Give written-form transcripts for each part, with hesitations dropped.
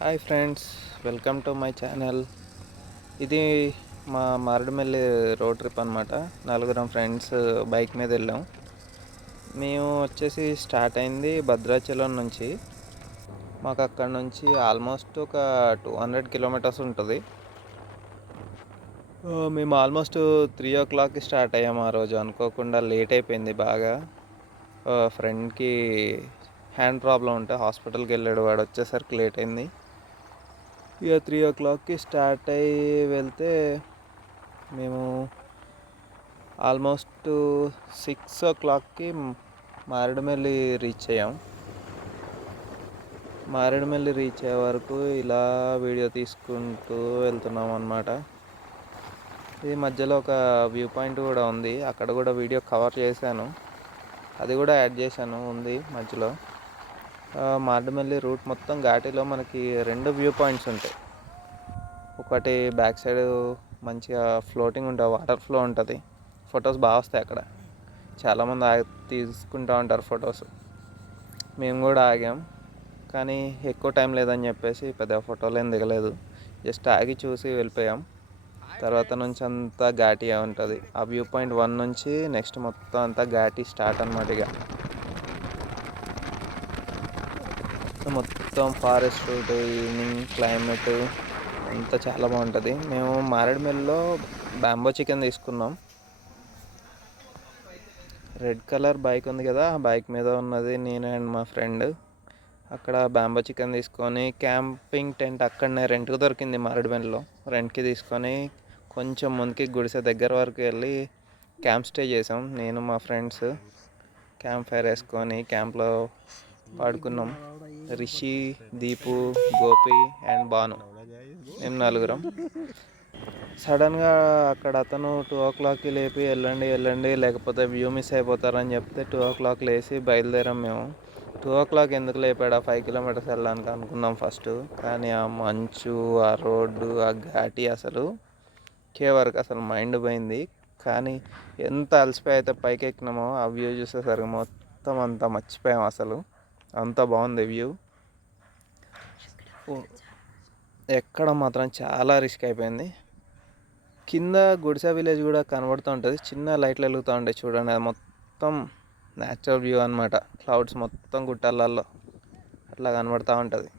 Hi friends, welcome to my channel. ఇది మా Maredumilli road trip అనమాట. నలుగురం ఫ్రెండ్స్ బైక్ మీద వెళ్ళాం. మేము వచ్చేసి స్టార్ట్ అయింది భద్రాచలం నుంచి. మాకు అక్కడ నుంచి ఆల్మోస్ట్ ఒక 200 కిలోమీటర్స్ ఉంటుంది. మేము ఆల్మోస్ట్ 3 o'clockకి స్టార్ట్ అయ్యాము. ఆ రోజు అనుకోకుండా లేట్ అయిపోయింది బాగా. ఫ్రెండ్కి హ్యాండ్ ప్రాబ్లం ఉంటే హాస్పిటల్కి వెళ్ళాడు. వాడు వచ్చేసరికి లేట్ అయింది. ఇక 3 o'clockకి స్టార్ట్ అయ్యి వెళ్తే మేము ఆల్మోస్ట్ 6 o'clockకి మారేడుమిల్లి రీచ్ అయ్యాం. మారేడుమిల్లి రీచ్ అయ్యే వరకు ఇలా వీడియో తీసుకుంటూ వెళ్తున్నాం అన్నమాట. ఈ మధ్యలో ఒక వ్యూ పాయింట్ కూడా ఉంది, అక్కడ కూడా వీడియో కవర్ చేశాను, అది కూడా యాడ్ చేశాను, ఉంది మధ్యలో. మారేడుమిల్లి రూట్ మొత్తం ఘాటీలో మనకి 2 వ్యూ పాయింట్స్ ఉంటాయి. ఒకటి బ్యాక్ సైడ్ మంచిగా ఫ్లోటింగ్ ఉంటుంది, వాటర్ ఫ్లో ఉంటుంది, ఫొటోస్ బాగా వస్తాయి అక్కడ. చాలామంది తీసుకుంటూ ఉంటారు ఫొటోస్. మేము కూడా ఆగాం, కానీ ఎక్కువ టైం లేదని చెప్పేసి పెద్ద ఫోటోలు ఏం దిగలేదు. జస్ట్ ఆగి చూసి వెళ్ళిపోయాం. తర్వాత నుంచి అంతా ఘాటీగా ఉంటుంది. ఆ వ్యూ పాయింట్ 1 నుంచి నెక్స్ట్ మొత్తం అంతా ఘాటీ స్టార్ట్ అన్నమాట. ఇక మొత్తం ఫారెస్ట్ రూట్, ఈవినింగ్ క్లైమేట్ అంతా చాలా బాగుంటుంది. మేము మారేడుమిల్లిలో బ్యాంబో చికెన్ తీసుకున్నాం. రెడ్ కలర్ బైక్ ఉంది కదా, ఆ బైక్ మీద ఉన్నది నేను అండ్ మా ఫ్రెండ్. అక్కడ బ్యాంబో చికెన్ తీసుకొని క్యాంపింగ్ టెంట్ అక్కడనే రెంట్కి దొరికింది మారేడుమిల్లిలో. రెంట్కి తీసుకొని కొంచెం ముందుకి గుడిసె దగ్గర వరకు వెళ్ళి క్యాంప్ స్టే చేసాం. నేను మా ఫ్రెండ్స్ క్యాంప్ ఫైర్ వేసుకొని క్యాంప్లో పాడుకున్నాం. రిషి, దీపు, గోపి అండ్ బాను, మేము నలుగురం. సడన్గా అక్కడ అతను 2 o'clockకి లేపి వెళ్ళండి లేకపోతే వ్యూ మిస్ అయిపోతారని చెప్తే 2 o'clock లేచి బయలుదేరాం మేము. 2 o'clock ఎందుకు లేపాడు, 5 kilometers వెళ్ళడానికి అనుకున్నాం ఫస్ట్. కానీ ఆ మంచు, ఆ రోడ్డు, ఆ ఘాటి అసలు వరకు అసలు మైండ్ పోయింది. కానీ ఎంత అలసిపోయి అయితే పైకి ఎక్కినామో ఆ వ్యూ చూసేసరికి మొత్తం అంతా మర్చిపోయాం అసలు. అంత బాగుంది వ్యూ. ఎక్కడ మాత్రం చాలా రిస్క్ అయిపోయింది. కింద గుడిసె విలేజ్ కూడా కనబడుతూ ఉంటుంది, చిన్న లైట్లు వెలుగుతూ ఉంటాయి చూడండి. అది మొత్తం న్యాచురల్ వ్యూ అనమాట. క్లౌడ్స్ మొత్తం గుట్టలలో అట్లా కనబడుతూ ఉంటుంది.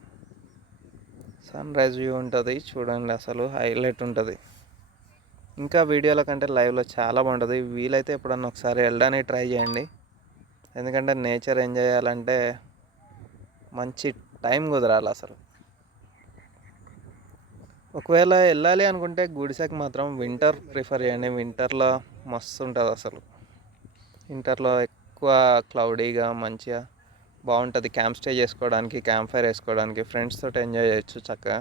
సన్ రైజ్ వ్యూ ఉంటుంది చూడండి, అసలు హైలైట్ ఉంటుంది. ఇంకా వీడియోల కంటే లైవ్లో చాలా బాగుంటుంది. వీలైతే ఎప్పుడన్నా ఒకసారి వెళ్ళడానికి ట్రై చేయండి. ఎందుకంటే నేచర్ ఎంజాయ్ చేయాలంటే మంచి టైం కుదరాలి అసలు. ఒకవేళ వెళ్ళాలి అనుకుంటే గుడిసెకి మాత్రం వింటర్ ప్రిఫర్ చేయండి. వింటర్లో మస్తు ఉంటుంది అసలు. వింటర్లో ఎక్కువ క్లౌడీగా మంచిగా బాగుంటుంది. క్యాంప్ స్టే చేసుకోవడానికి, క్యాంప్ ఫైర్ వేసుకోవడానికి, ఫ్రెండ్స్ తోటి ఎంజాయ్ చేయొచ్చు చక్కగా.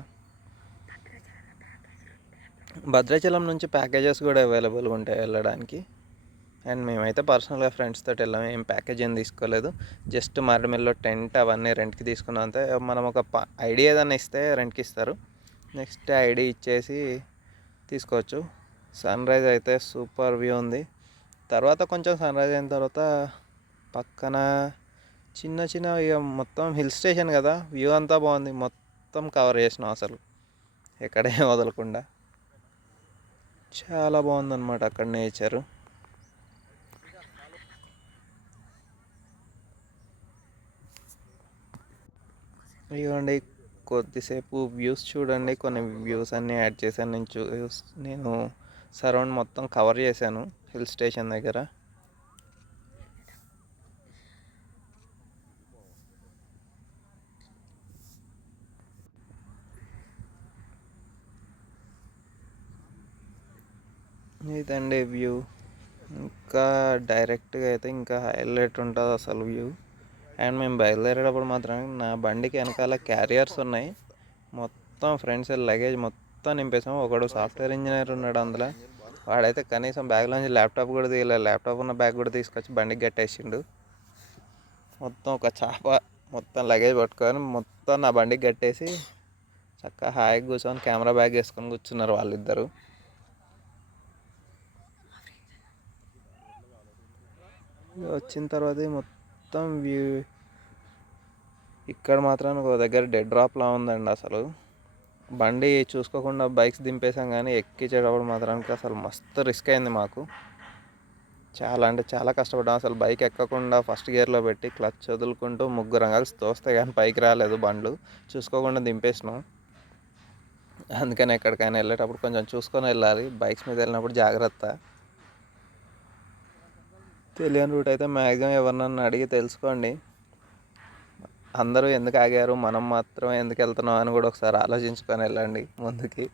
భద్రాచలం నుంచి ప్యాకేజెస్ కూడా అవైలబుల్గా ఉంటాయి వెళ్ళడానికి. అండ్ మేమైతే పర్సనల్గా ఫ్రెండ్స్ తోటి వెళ్ళాము, ఏం ప్యాకేజ్ ఏం తీసుకోలేదు. జస్ట్ మారేడుమిల్లిలో టెంట్ అవన్నీ రెంట్కి తీసుకున్నాం అంతే. మనం ఒక ఐడి ఏదైనా ఇస్తే రెంట్కి ఇస్తారు. నెక్స్ట్ ఐడి ఇచ్చేసి తీసుకోవచ్చు. సన్ రైజ్ అయితే సూపర్ వ్యూ ఉంది. తర్వాత కొంచెం సన్ రైజ్ అయిన తర్వాత పక్కన చిన్న చిన్న ఇక మొత్తం హిల్ స్టేషన్ కదా, వ్యూ అంతా బాగుంది. మొత్తం కవర్ చేసినాం అసలు ఎక్కడే వదలకుండా. చాలా బాగుందన్నమాట అక్కడ నేచరు. ఇవ్వండి కొద్దిసేపు వ్యూస్ చూడండి. కొన్ని వ్యూస్ అన్నీ యాడ్ చేశాను నేను సరౌండ్ మొత్తం కవర్ చేశాను హిల్ స్టేషన్ దగ్గర. ఇదండి వ్యూ. ఇంకా డైరెక్ట్గా అయితే ఇంకా హైలైట్ ఉంటుంది అసలు వ్యూ. అండ్ మేము బయలుదేరేటప్పుడు మాత్రం నా బండికి వెనకాల క్యారియర్స్ ఉన్నాయి. మొత్తం ఫ్రెండ్స్ లగేజ్ మొత్తం నింపేసాం. ఒకడు సాఫ్ట్వేర్ ఇంజనీర్ ఉన్నాడు అందులో, వాడైతే కనీసం బ్యాగ్లోంచి ల్యాప్టాప్ కూడా తీయలేదు. ల్యాప్టాప్ ఉన్న బ్యాగ్ కూడా తీసుకొచ్చి బండికి కట్టేసిండు. మొత్తం ఒక చాప మొత్తం లగేజ్ పట్టుకొని మొత్తం నా బండికి కట్టేసి చక్కగా హాయిగా కూర్చొని కెమెరా బ్యాగ్ వేసుకొని కూర్చున్నారు వాళ్ళిద్దరు. వచ్చిన తర్వాత మొత్తం వ్యూ ఇక్కడ మాత్రం ఒక దగ్గర డెడ్ డ్రాప్లా ఉందండి. అసలు బండి చూసుకోకుండా బైక్స్ దింపేసాం, కానీ ఎక్కించేటప్పుడు మాత్రానికి అసలు మస్తు రిస్క్ అయింది మాకు. చాలా అంటే చాలా కష్టపడ్డాం. అసలు బైక్ ఎక్కకుండా ఫస్ట్ గేర్లో పెట్టి క్లచ్ వదులుకుంటూ ముగ్గురం కలిసి తోస్తే కానీ పైకి రాలేదు బండ్లు. చూసుకోకుండా దింపేసినాం. అందుకని ఎక్కడికైనా వెళ్ళేటప్పుడు కొంచెం చూసుకొని వెళ్ళాలి. బైక్స్ మీద వెళ్ళినప్పుడు జాగ్రత్త. తెలియని రూట్ అయితే మ్యాక్సిమం ఎవరినన్నా అడిగి తెలుసుకోండి. అందరూ ఎందుకు ఆగారు, మనం మాత్రం ఎందుకు వెళ్తున్నాం అని కూడా ఒకసారి ఆలోచించుకొని వెళ్ళండి ముందుకి.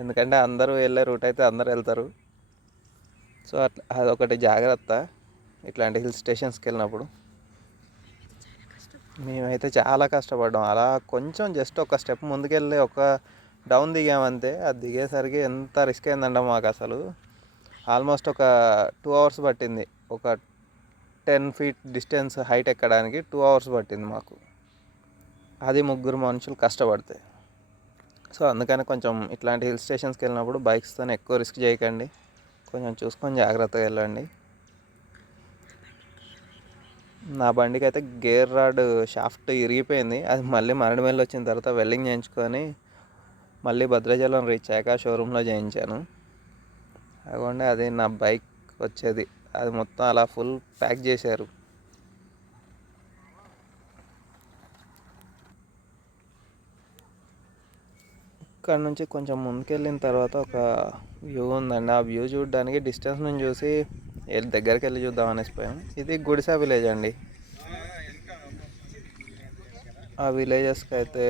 ఎందుకంటే అందరూ వెళ్ళే రూట్ అయితే అందరూ వెళ్తారు. సో అట్లా అదొకటి జాగ్రత్త ఇట్లాంటి హిల్ స్టేషన్స్కి వెళ్ళినప్పుడు. మేమైతే చాలా కష్టపడ్డాం. అలా కొంచెం జస్ట్ ఒక స్టెప్ ముందుకెళ్ళి ఒక డౌన్ దిగామంతే. అది దిగేసరికి ఎంత రిస్క్ అయిందంటే మాకు అసలు ఆల్మోస్ట్ ఒక 2 hours పట్టింది. ఒక 10 feet డిస్టెన్స్ హైట్ ఎక్కడానికి 2 hours పట్టింది మాకు. అది ముగ్గురు మనుషులు కష్టపడితే. సో అందుకని కొంచెం ఇట్లాంటి హిల్ స్టేషన్స్కి వెళ్ళినప్పుడు బైక్స్తో ఎక్కువ రిస్క్ చేయకండి. కొంచెం చూసుకొని జాగ్రత్తగా వెళ్ళండి. నా బండికి అయితే గేర్ రాడ్ షాఫ్ట్ ఇరిగిపోయింది. అది మళ్ళీ మరడిమెల్లి వచ్చిన తర్వాత వెల్డింగ్ చేయించుకొని మళ్ళీ భద్రాచలం రీచ్ అయ్యాక షోరూంలో చేయించాను. అదిగోండి అది నా బైక్ వచ్చేది. అది మొత్తం అలా ఫుల్ ప్యాక్ చేశారు. ఇక్కడ నుంచి కొంచెం ముందుకెళ్ళిన తర్వాత ఒక వ్యూ ఉందండి. ఆ వ్యూ చూడడానికి డిస్టెన్స్ నుంచి చూసి దగ్గరికి వెళ్ళి చూద్దాం అనేసిపోయాం. ఇది గుడిసా విలేజ్ అండి. ఆ విలేజెస్కి అయితే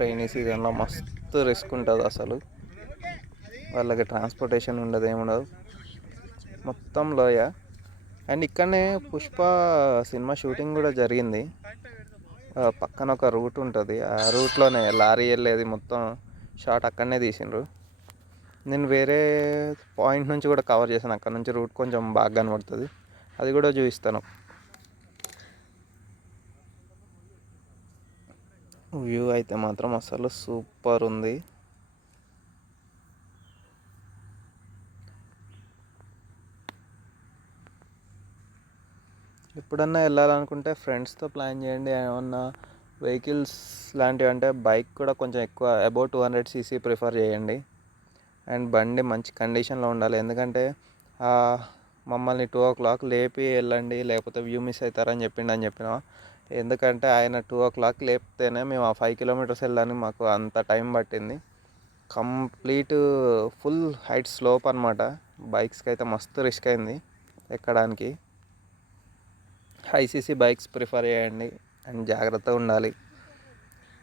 రైనీ సీజన్లో మస్తు రిస్క్ ఉంటుంది. అసలు వాళ్ళకి ట్రాన్స్పోర్టేషన్ ఉండదు, ఏముండదు, మొత్తం లోయ. అండ్ ఇక్కడనే పుష్ప సినిమా షూటింగ్ కూడా జరిగింది. పక్కన ఒక రూట్ ఉంటుంది. ఆ రూట్లోనే లారీ వెళ్ళేది మొత్తం షాట్ అక్కడనే తీసిండ్రు. నేను వేరే పాయింట్ నుంచి కూడా కవర్ చేశాను. అక్కడ నుంచి రూట్ కొంచెం బాగా కనబడుతుంది, అది కూడా చూపిస్తాను. వ్యూ అయితే మాత్రం అసలు సూపర్ ఉంది. ఎప్పుడన్నా వెళ్ళాలనుకుంటే ఫ్రెండ్స్తో ప్లాన్ చేయండి. ఏమన్నా వెహికల్స్ లాంటివి అంటే బైక్ కూడా కొంచెం ఎక్కువ అబౌవ్ 200cc ప్రిఫర్ చేయండి. అండ్ బండి మంచి కండిషన్లో ఉండాలి. ఎందుకంటే మమ్మల్ని 2 o'clock లేపి వెళ్ళండి, లేకపోతే వ్యూ మిస్ అవుతారని చెప్పిన. ఎందుకంటే ఆయన 2 o'clock లేపితేనే మేము ఆ 5 kilometers వెళ్ళడానికి మాకు అంత టైం పట్టింది. కంప్లీట్ ఫుల్ హైట్ స్లోప్ అనమాట. బైక్స్కి అయితే మస్తు రిస్క్ అయింది ఎక్కడానికి. హై-cc బైక్స్ ప్రిఫర్ చేయండి అండ్ జాగ్రత్తగా ఉండాలి.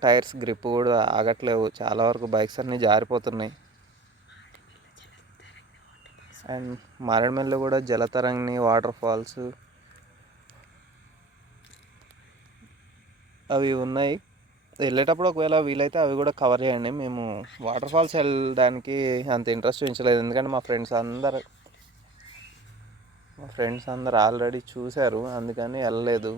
టైర్స్ గ్రిప్ కూడా ఆగట్లేవు. చాలా వరకు బైక్స్ అన్నీ జారిపోతున్నాయి. అండ్ మారేడుమల్లిలో కూడా జలతరంగిణి వాటర్ ఫాల్స్ అవి ఉన్నాయి. వెళ్ళేటప్పుడు ఒకవేళ వీలైతే అవి కూడా కవర్ చేయండి. మేము వాటర్ ఫాల్స్ వెళ్ళడానికి అంత ఇంట్రెస్ట్ చూపించలేదు, ఎందుకంటే మా ఫ్రెండ్స్ అందరు ఆల్రెడీ చూశారు, అందుకని వెళ్ళలేదు.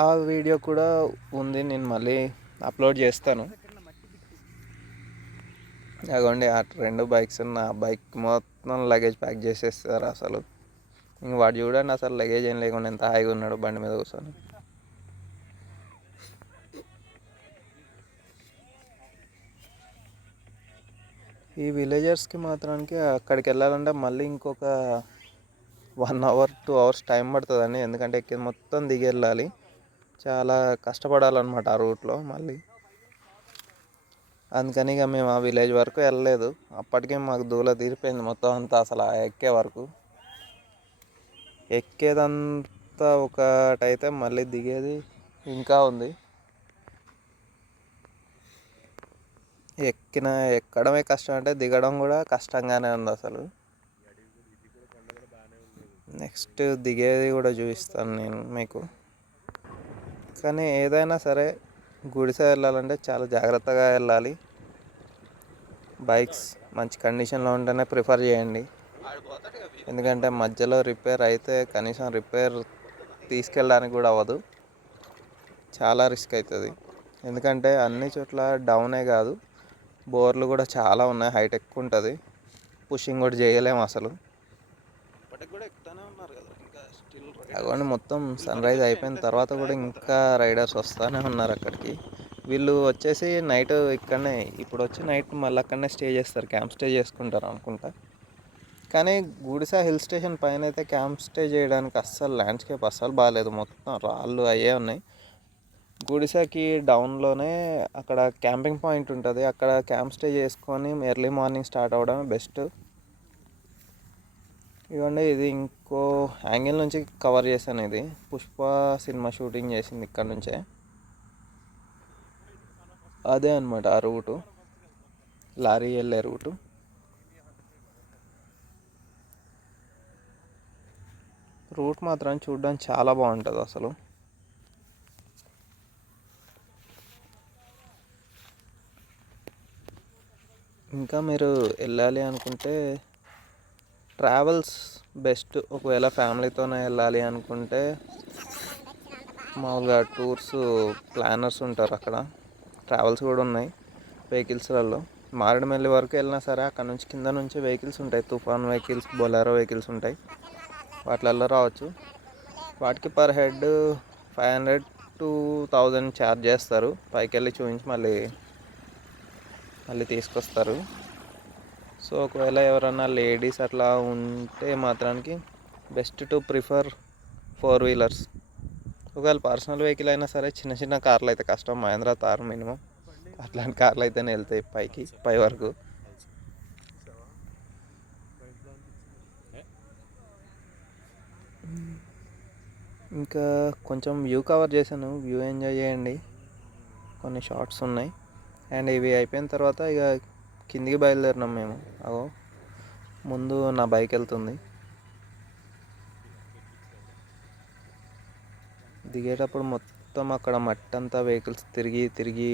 ఆ వీడియో కూడా ఉంది, నేను మళ్ళీ అప్లోడ్ చేస్తాను. అదిగోండి ఆ 2 బైక్స్ నా బైక్ మొత్తం లగేజ్ ప్యాక్ చేసేస్తారు. అసలు ఇంక వాడు చూడండి, అసలు లగేజ్ ఏం లేకుండా ఎంత హాయిగా ఉన్నాడు బండి మీద కూర్చొని. ఈ విలేజర్స్కి మాత్రానికి అక్కడికి వెళ్ళాలంటే మళ్ళీ ఇంకొక 1 hour 2 hours టైం పడుతుందండి. ఎందుకంటే ఎక్కి మొత్తం దిగి వెళ్ళాలి, చాలా కష్టపడాలన్నమాట ఆ రూట్లో మళ్ళీ. అందుకని ఇక మేము ఆ విలేజ్ వరకు వెళ్ళలేదు. అప్పటికే మాకు దూల తీరిపోయింది మొత్తం అంతా. అసలు ఆ ఎక్కేదంతా ఒకటైతే మళ్ళీ దిగేది ఇంకా ఉంది. ఎక్కడమే కష్టం అంటే దిగడం కూడా కష్టంగానే ఉంది అసలు. నెక్స్ట్ దిగేది కూడా చూపిస్తాను నేను మీకు. కానీ ఏదైనా సరే గుడిసె వెళ్ళాలంటే చాలా జాగ్రత్తగా వెళ్ళాలి. బైక్స్ మంచి కండిషన్లో ఉంటేనే ప్రిఫర్ చేయండి. ఎందుకంటే మధ్యలో రిపేర్ అయితే కనీసం రిపేర్ తీసుకెళ్ళడానికి కూడా అవ్వదు, చాలా రిస్క్ అవుతుంది. ఎందుకంటే అన్ని చోట్ల డౌనే కాదు, బోర్లు కూడా చాలా ఉన్నాయి, హైట్ ఎక్కువ ఉంటుంది, పుషింగ్ కూడా చేయలేము అసలు. అగోండి మొత్తం సన్ రైజ్ అయిపోయిన తర్వాత కూడా ఇంకా రైడర్స్ వస్తూనే ఉన్నారు అక్కడికి. వీళ్ళు వచ్చేసి నైట్ ఇక్కడనే ఇప్పుడు వచ్చి నైట్ మళ్ళీ అక్కడనే స్టే చేస్తారు, క్యాంప్ స్టే చేసుకుంటారు అనుకుంటా. కానీ గుడిసా హిల్ స్టేషన్ పైన అయితే క్యాంప్ స్టే చేయడానికి అస్సలు ల్యాండ్స్కేప్ అస్సలు బాగాలేదు, మొత్తం రాళ్ళు అయ్యే ఉన్నాయి. గుడిసాకి డౌన్లోనే అక్కడ క్యాంపింగ్ పాయింట్ ఉంటుంది, అక్కడ క్యాంప్ స్టే చేసుకొని ఎర్లీ మార్నింగ్ స్టార్ట్ అవ్వడమే బెస్ట్. ఇవ్వండి ఇది ఇంకో యాంగిల్ నుంచి కవర్ చేశాను. ఇది పుష్ప సినిమా షూటింగ్ చేసింది ఇక్కడ నుంచే, అదే అనమాట ఆ రూటు, లారీ వెళ్ళే రూటు. రూట్ మాత్రం చూడడానికి చాలా బాగుంటుంది అసలు. ఇంకా మీరు వెళ్ళాలి అనుకుంటే ట్రావెల్స్ బెస్ట్. ఒకవేళ ఫ్యామిలీతోనే వెళ్ళాలి అనుకుంటే మామూలుగా టూర్స్ ప్లానర్స్ ఉంటారు అక్కడ, ట్రావెల్స్ కూడా ఉన్నాయి వెహికల్స్లలో. మారేడుమిల్లి వరకు వెళ్ళినా సరే అక్కడ నుంచి కింద నుంచి వెహికల్స్ ఉంటాయి, తుఫాన్ వెహికల్స్, బొలెరో వెహికల్స్ ఉంటాయి, వాటిలలో రావచ్చు. వాటికి పర్ హెడ్ 500 to 1000 ఛార్జ్ చేస్తారు. పైకి వెళ్ళి చూపించి మళ్ళీ తీసుకొస్తారు. సో ఒకవేళ ఎవరన్నా లేడీస్ అట్లా ఉంటే మాత్రానికి బెస్ట్ టు ప్రిఫర్ 4 వీలర్స్. ఒకవేళ పర్సనల్ వెహికల్ అయినా సరే చిన్న చిన్న కార్లు అయితే కష్టం, మహేంద్ర తార్ మినిమం అట్లాంటి కార్లు అయితేనే వెళ్తాయి పై వరకు. ఇంకా కొంచెం వ్యూ కవర్ చేశాను, వ్యూ ఎంజాయ్ చేయండి, కొన్ని షార్ట్స్ ఉన్నాయి. అండ్ ఇవి అయిపోయిన తర్వాత ఇక కిందికి బయలుదేరినాం మేము. అగో ముందు నా బైక్ వెళ్తుంది. దిగేటప్పుడు మొత్తం అక్కడ మట్టి అంతా వెహికల్స్ తిరిగి తిరిగి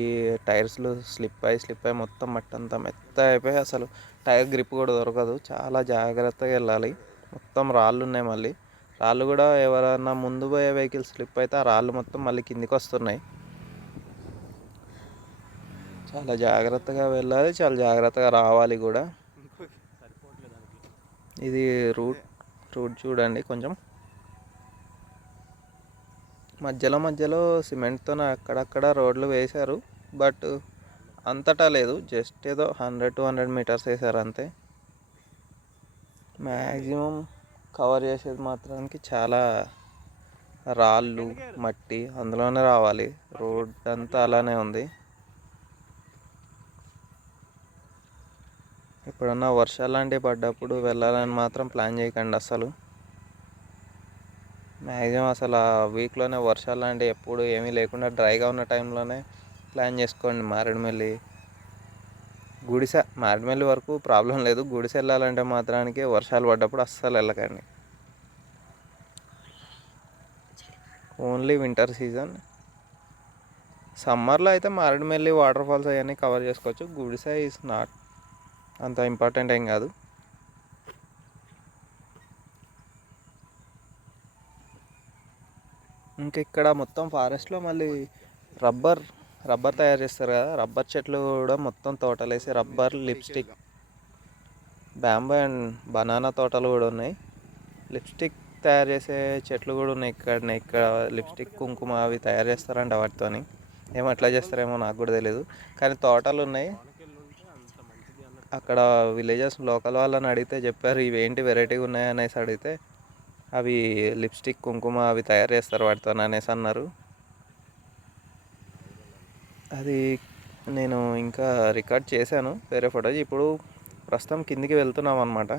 టైర్స్లు స్లిప్ అయ్యి మొత్తం మట్టి అంతా మెత్త అయిపోయి అసలు టైర్ గ్రిప్ కూడా దొరకదు, చాలా జాగ్రత్తగా వెళ్ళాలి. మొత్తం రాళ్ళు ఉన్నాయి, మళ్ళీ రాళ్ళు కూడా ఎవరన్నా ముందు పోయే వెహికల్ స్లిప్ అయితే ఆ రాళ్ళు మొత్తం మళ్ళీ కిందికి వస్తున్నాయి. చాలా జాగ్రత్తగా వెళ్ళాలి, చాలా జాగ్రత్తగా రావాలి కూడా. ఇది రూట్ చూడండి, కొంచెం మధ్యలో సిమెంట్తో అక్కడక్కడ రోడ్లు వేశారు, బట్ అంతటా లేదు, జస్ట్ ఏదో 100-200 మీటర్స్ వేశారు అంతే. మ్యాక్సిమం కవర్ చేసేది మాత్రానికి చాలా రాళ్ళు మట్టి అందులోనే రావాలి, రోడ్ అంతా అలానే ఉంది. ఎప్పుడన్నా వర్షాలు లాంటివి పడ్డప్పుడు వెళ్ళాలని మాత్రం ప్లాన్ చేయకండి అసలు. మ్యాక్సిమం అసలు ఆ వీక్లోనే వర్షాలు లాంటివి ఎప్పుడు ఏమీ లేకుండా డ్రైగా ఉన్న టైంలోనే ప్లాన్ చేసుకోండి. మారేడుమిల్లి వరకు ప్రాబ్లం లేదు, గుడిసె వెళ్ళాలంటే మాత్రానికి వర్షాలు పడ్డప్పుడు అస్సలు వెళ్ళకండి. Only winter season. సమ్మర్లో అయితే మారేడుమిల్లి వాటర్ ఫాల్స్ అవన్నీ కవర్ చేసుకోవచ్చు, గుడిసె ఈజ్ నాట్ అంత ఇంపార్టెంట్ ఏం కాదు. ఇంకా ఇక్కడ మొత్తం ఫారెస్ట్లో మళ్ళీ రబ్బర్ తయారు చేస్తారు కదా, రబ్బర్ చెట్లు కూడా మొత్తం తోటలు వేసి rubber lipstick, bamboo and banana తోటలు కూడా ఉన్నాయి. లిప్స్టిక్ తయారు చేసే చెట్లు కూడా ఉన్నాయి ఇక్కడ లిప్స్టిక్ కుంకుమ అవి తయారు చేస్తారంట వాటితోని. ఏమో ఎట్లా చేస్తారేమో నాకు కూడా తెలియదు, కానీ తోటలు ఉన్నాయి అక్కడ. విలేజెస్ లోకల్ వాళ్ళని అడిగితే చెప్పారు ఇవి ఏంటి వెరైటీగా ఉన్నాయి అనేసి అడిగితే, అవి లిప్స్టిక్ కుంకుమ అవి తయారు చేస్తారు వాటితో అనేసి అన్నారు. అది నేను ఇంకా రికార్డ్ చేశాను వేరే ఫోటోస్. ఇప్పుడు ప్రస్తుతం కిందికి వెళ్తున్నాం అనమాట.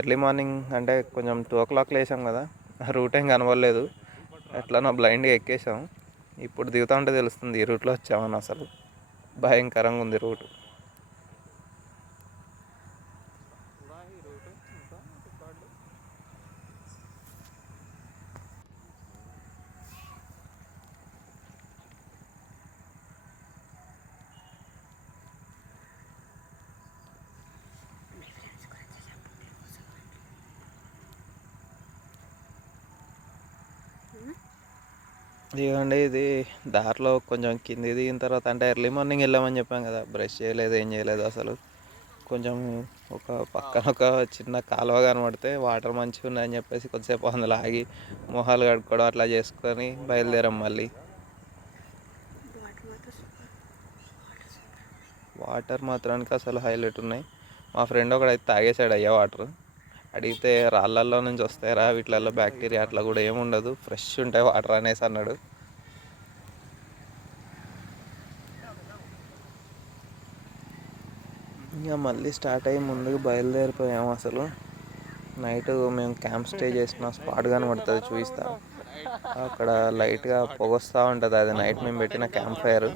ఎర్లీ మార్నింగ్ అంటే కొంచెం 2 o'clock లేసాం కదా, రూట్ ఏం కనబడలేదు, ఎట్లా బ్లైండ్గా ఎక్కేసాం. ఇప్పుడు దిగుతా ఉంటే తెలుస్తుంది ఈ రూట్లో వచ్చామని. అసలు భయంకరంగా ఉంది రూటు. ఇదిగోండి ఇది దారిలో కొంచెం కింది దిగిన తర్వాత, అంటే ఎర్లీ మార్నింగ్ వెళ్ళామని చెప్పాం కదా, బ్రష్ చేయలేదు ఏం చేయలేదు అసలు. కొంచెం ఒక పక్కన ఒక చిన్న కాలువ కనబడితే వాటర్ మంచిగా ఉన్నాయని చెప్పేసి కొద్దిసేపు అందులో ఆగి మొహాలు కడుక్కోవడం అట్లా చేసుకొని బయలుదేరాం మళ్ళీ. వాటర్ మాత్రానికి అసలు హైలైట్ ఉన్నాయి. మా ఫ్రెండ్ ఒకడైతే తాగేసాడు అయ్యా వాటర్. అడిగితే రాళ్ళల్లో నుంచి వస్తాయిరా, వీటిలలో బ్యాక్టీరియా అట్లా కూడా ఏముండదు, ఫ్రెష్ ఉంటాయి వాటర్ అనేసి అన్నాడు. ఇంకా మళ్ళీ స్టార్ట్ అయ్యి ముందుకు బయలుదేరిపోయాము. అసలు నైట్ మేము క్యాంప్ స్టే చేసిన స్పాట్ కనబడుతుంది, చూపిస్తా. అక్కడ లైట్గా పొగొస్తూ ఉంటుంది, అది నైట్ మేము పెట్టిన క్యాంప్ ఫైర్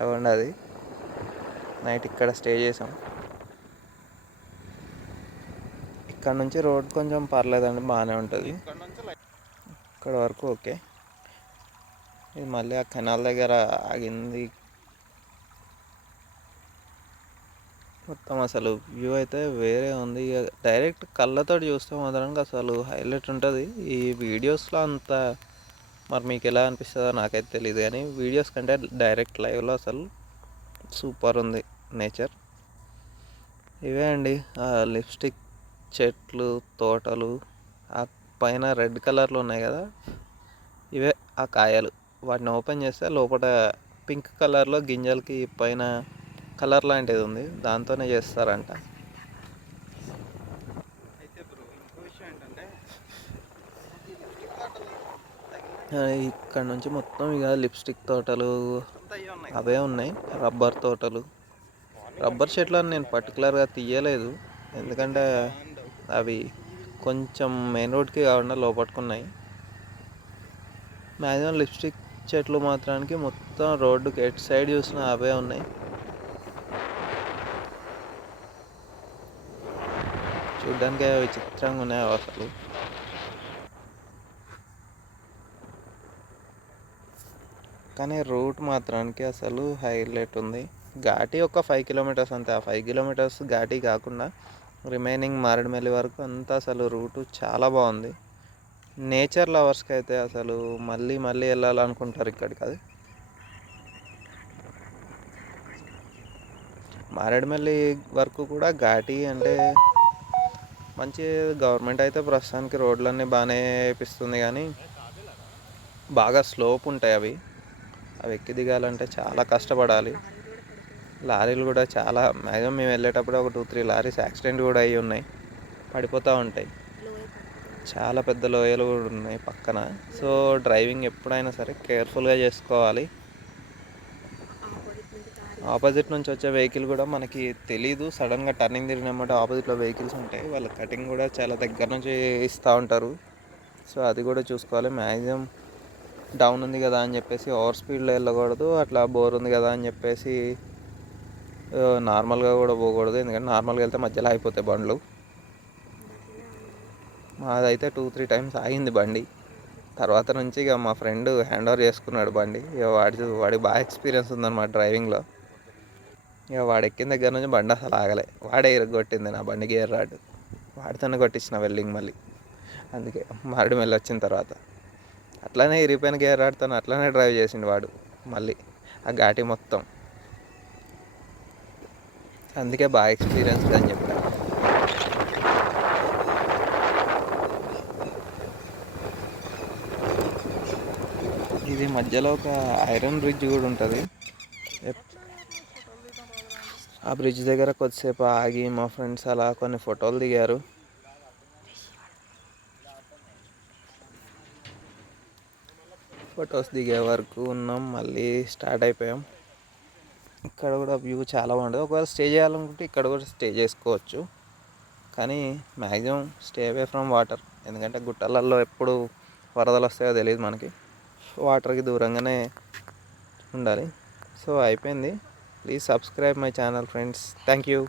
అవ్వండి. అది నైట్ ఇక్కడ స్టే చేసాం. ఇక్కడ నుంచి రోడ్ కొంచెం పర్లేదండి, బాగానే ఉంటుంది. ఇక్కడ వరకు ఓకే. ఇది మళ్ళీ ఆ కెనాల్ దగ్గర ఆగింది. మొత్తం అసలు వ్యూ అయితే వేరే ఉంది. ఇక డైరెక్ట్ కళ్ళతో చూస్తే మాత్రానికి అసలు హైలైట్ ఉంటుంది. ఈ వీడియోస్లో అంత మరి మీకు ఎలా అనిపిస్తుందో నాకైతే తెలియదు, కానీ వీడియోస్ కంటే డైరెక్ట్ లైవ్లో అసలు సూపర్ ఉంది నేచర్. ఇవే అండి ఆ లిప్స్టిక్ చెట్లు, తోటలు. ఆ పైన రెడ్ కలర్లో ఉన్నాయి కదా, ఇవే ఆ కాయలు. వాటిని ఓపెన్ చేస్తే లోపల పింక్ కలర్లో గింజలకి పైన కలర్ లాంటిది ఉంది, దాంతోనే చేస్తారంట. ఇక్కడ నుంచి మొత్తం ఇక లిప్స్టిక్ తోటలు అవే ఉన్నాయి, రబ్బర్ తోటలు. రబ్బర్ చెట్లు అని నేను పర్టికులర్గా తీయలేదు, ఎందుకంటే అవి కొంచెం మెయిన్ రోడ్కి కాకుండా లోపట్టుకున్నాయి. మ్యాక్సిమం లిప్స్టిక్ చెట్లు మాత్రానికి మొత్తం రోడ్డుకి ఎటు సైడ్ చూసినా అవే ఉన్నాయి. చూడ్డానికి విచిత్రంగా ఉన్నాయి అసలు. కానీ రూట్ మాత్రానికి అసలు హైలైట్ ఉంది. ఘాటీ ఒక 5 కిలోమీటర్స్ అంతే. ఆ 5 కిలోమీటర్స్ ఘాటీ కాకుండా రిమైనింగ్ మారేడుమల్లి వరకు అంతా అసలు రూటు చాలా బాగుంది. నేచర్ లవర్స్కి అయితే అసలు మళ్ళీ మళ్ళీ వెళ్ళాలనుకుంటారు ఇక్కడికి. అది మారేడుమల్లి వరకు కూడా ఘాటీ అంటే మంచి. గవర్నమెంట్ అయితే ప్రస్తుతానికి రోడ్లన్నీ బాగానే వేపిస్తుంది, కానీ బాగా స్లోప్ ఉంటాయి అవి ఎక్కి దిగాలంటే చాలా కష్టపడాలి. లారీలు కూడా చాలా, మ్యాక్సిమం మేము వెళ్ళేటప్పుడు ఒక 2-3 లారీస్ యాక్సిడెంట్ కూడా అయ్యి ఉన్నాయి, పడిపోతూ ఉంటాయి. చాలా పెద్ద లోయలు కూడా ఉన్నాయి పక్కన. సో డ్రైవింగ్ ఎప్పుడైనా సరే కేర్ఫుల్గా చేసుకోవాలి. ఆపోజిట్ నుంచి వచ్చే వెహికల్ కూడా మనకి తెలీదు, సడన్గా టర్నింగ్ తిరిగినమాట ఆపోజిట్లో వెహికల్స్ ఉంటాయి, వాళ్ళ కటింగ్ కూడా చాలా దగ్గర నుంచి ఇస్తూ ఉంటారు. సో అది కూడా చూసుకోవాలి. మ్యాక్సిమం డౌన్ ఉంది కదా అని చెప్పేసి ఓవర్ స్పీడ్లో వెళ్ళకూడదు, అట్లా బోర్ ఉంది కదా అని చెప్పేసి నార్మల్గా కూడా పోకూడదు, ఎందుకంటే నార్మల్గా వెళ్తే మధ్యలో అయిపోతాయి బండ్లు. మాదైతే 2-3 టైమ్స్ ఆగింది బండి. తర్వాత నుంచి ఇక మా ఫ్రెండ్ హ్యాండ్ ఓవర్ చేసుకున్నాడు బండి. ఇక వాడికి బాగా ఎక్స్పీరియన్స్ ఉందన్నమాట డ్రైవింగ్లో. ఇక వాడు ఎక్కిన దగ్గర నుంచి బండి అసలు ఆగలే. వాడే ఇరగొట్టింది నా బండి గేర్ రాడ్, వాడితోనే కొట్టించిన వెల్డింగ్ మళ్ళీ. అందుకే మారేడుమల్లి వచ్చిన తర్వాత అట్లనే ఇరిగిపోయిన గేర్ రాడ్తో అట్లనే డ్రైవ్ చేసిండు వాడు మళ్ళీ ఆ ఘాటి మొత్తం. అందుకే బాగా ఎక్స్పీరియన్స్డ్ అని చెప్పాను. ఇది మధ్యలో ఒక ఐరన్ బ్రిడ్జ్ కూడా ఉంటుంది. ఆ బ్రిడ్జ్ దగ్గర కొద్దిసేపు ఆగి మా ఫ్రెండ్స్ అలా కొన్ని ఫోటోలు దిగారు. ఫొటోస్ దిగే వరకు ఉన్నాం, మళ్ళీ స్టార్ట్ అయిపోయాం. ఇక్కడ కూడా వ్యూ చాలా బాగుంటుంది. ఒకవేళ స్టే చేయాలనుకుంటే ఇక్కడ కూడా స్టే చేసుకోవచ్చు, కానీ maximum stay away from water, ఎందుకంటే గుట్టలలో ఎప్పుడు వరదలు వస్తాయో తెలియదు మనకి. వాటర్కి దూరంగానే ఉండాలి. సో అయిపోయింది. Please subscribe my channel friends. Thank you.